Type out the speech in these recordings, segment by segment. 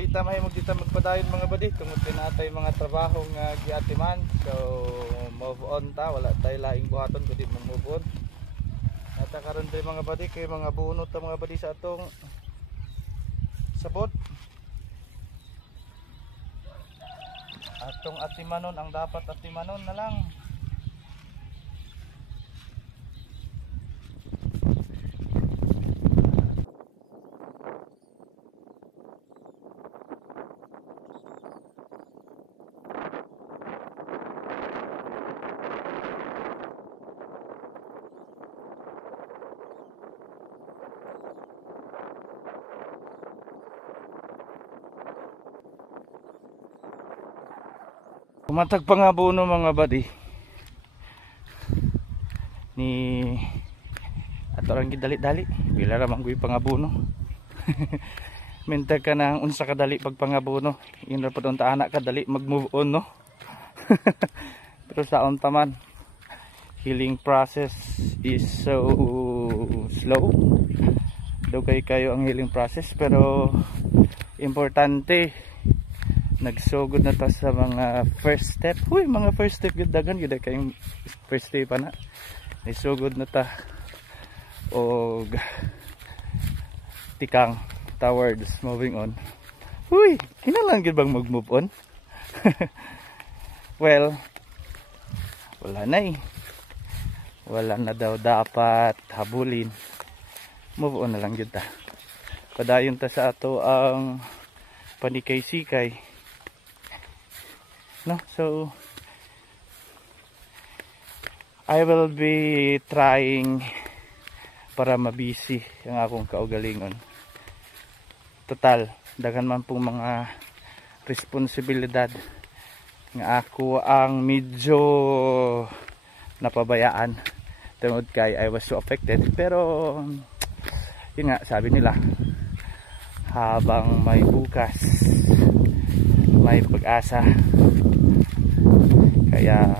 dili ta may magdita magpadayon mga badi tungod kay natay mga trabaho nga giatiman. So move on ta, wala tay laing buhaton kundi move on. At karon tay mga badi kay mga bunot ta mga badi sa atong sabot. Atong atimanon ang dapat atimanon na lang. Kumatag pa nga buno mga badi ni ato lang gidali-dali pila ra man kuy pangabuno. Mentag ka nang unsa ka dali pag pangabuno inra pa ta anak ka dali mag-move on no. Pero sa taman healing process is so slow. Dugay kayo ang healing process pero importante nagsugod na ta sa mga first step. Uy, mga first step gud dagan gid kayong first step pa na. Nagsugod na ta og tikang towards moving on. Uy, kinahanglan gid bang mag-move on? Well, wala na eh. Wala na daw dapat habulin. Move on na lang gid ta. Padayon ta sa ato ang panikay-sikay. No, so I will be trying para mabisi ang akong kaugalingon. Total, daghan man pong mga responsibilidad nga ako ang medyo napabayaan tungod kay I was so affected. Pero yun nga, sabi nila habang may bukas may pag-asa. Kaya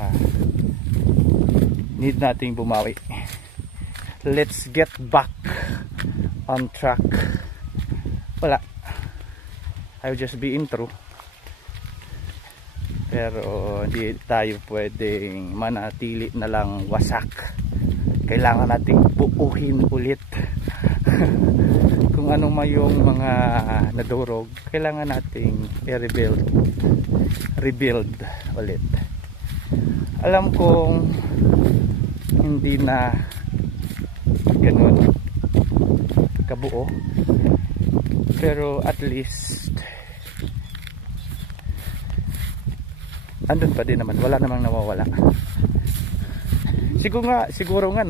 need nating bumawi. Let's get back on track. Wala, I'll just be intro. Pero hindi tayo pwedeng manatili na lang wasak. Kailangan nating buuhin ulit. Kung ano man yung mga nadurog, kailangan nating rebuild ulit. Alam kong hindi na ganun kabuo, pero at least andun pa din naman, wala namang nawawala. Siguro nga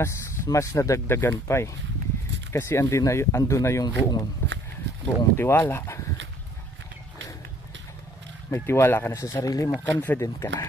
mas nadagdagan pa eh. Kasi andun na yung buong tiwala. May tiwala ka na sa sarili mo, confident ka na.